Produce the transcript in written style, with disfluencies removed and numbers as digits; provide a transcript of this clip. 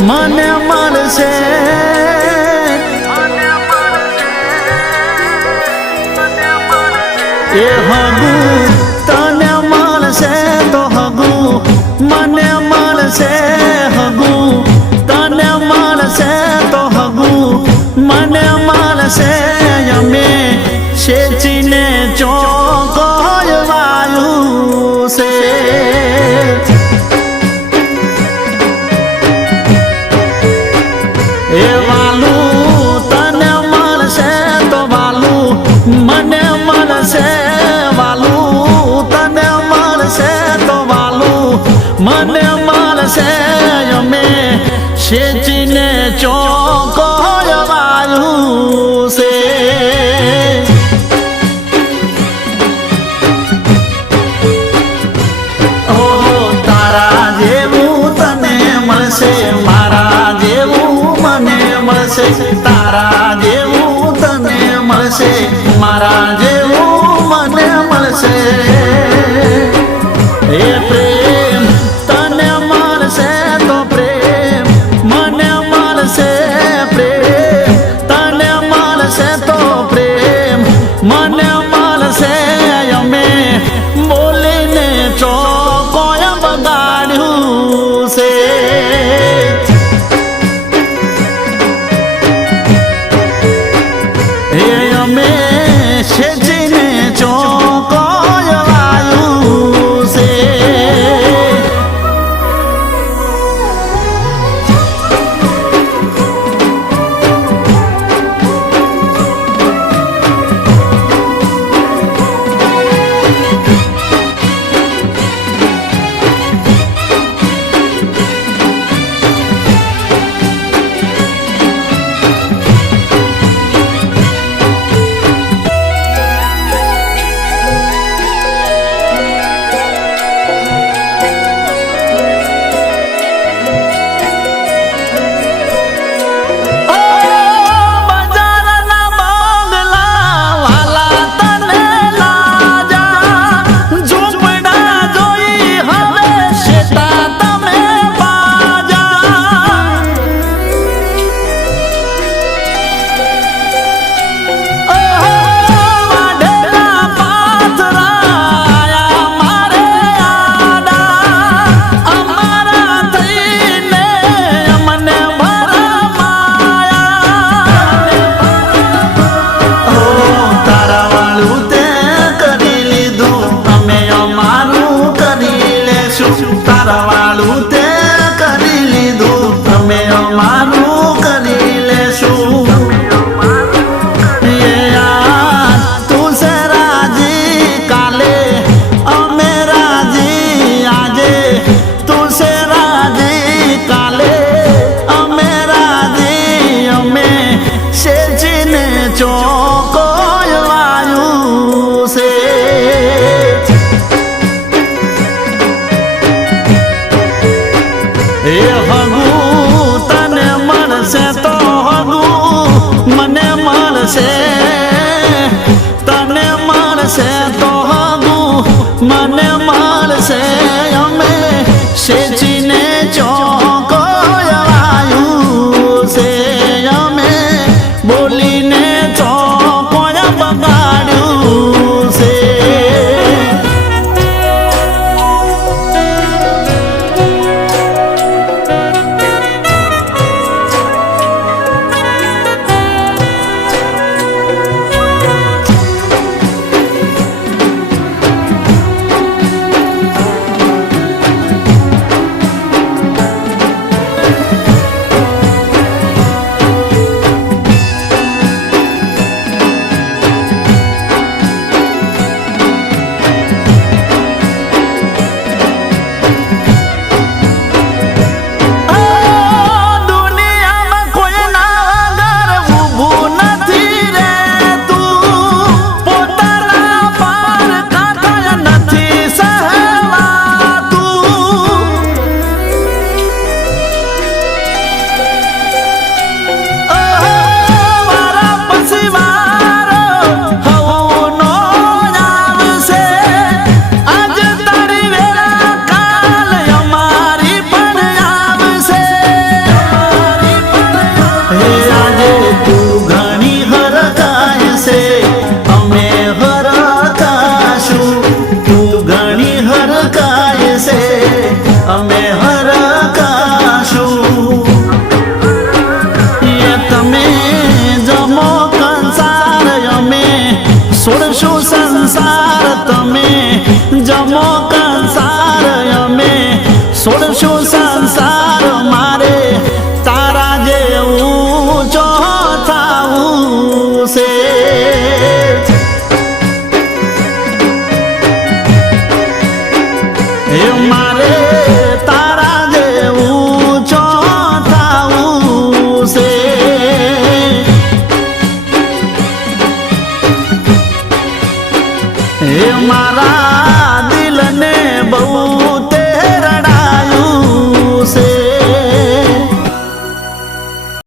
મને મળશે એ હગુ તને મળશે તો હગુ મને મળશે હગુ તને મળશે તો હગુ મને મળશે અમે શેચીને ચોકવાયું છે એ વાલું તને મળશે તો વાલું મને મળશે વાલું તને મળશે તો વાલું મને મળશે અમે શેચીને ચોકવાયું છે તારા જેવું તને મળશે મારા જેવું મને મળશે તારા જેવું તને મળશે મારા જેવું મને મળશે એ પ્રેમ તને મળશે તો પ્રેમ મને મળશે પ્રેમ તને મળશે તો પ્રેમ મને મળશે અમે બોલીને ચોકોય બગાડ્યું છે એ અમે શેચીને ચોકવાયું છે તારાવાળું તે કરી લીધું અમે અમારું કરી લેશું તું છે રાજી કાલે અમે રાજી આજે તું છે રાજી કાલે અમે રાજી અમે શેચીને ચોકવાયું છે એ હગુ તને મળશે તો હગુ મને મળશે તને મળશે તો હગુ મને મળશે અમે શેચીને ચોકવાયું છે અમે બોલીને ચોકોય બગાડ્યું છે શું સંસાર મારે તારા જેવું જો થાવું છે એ મારે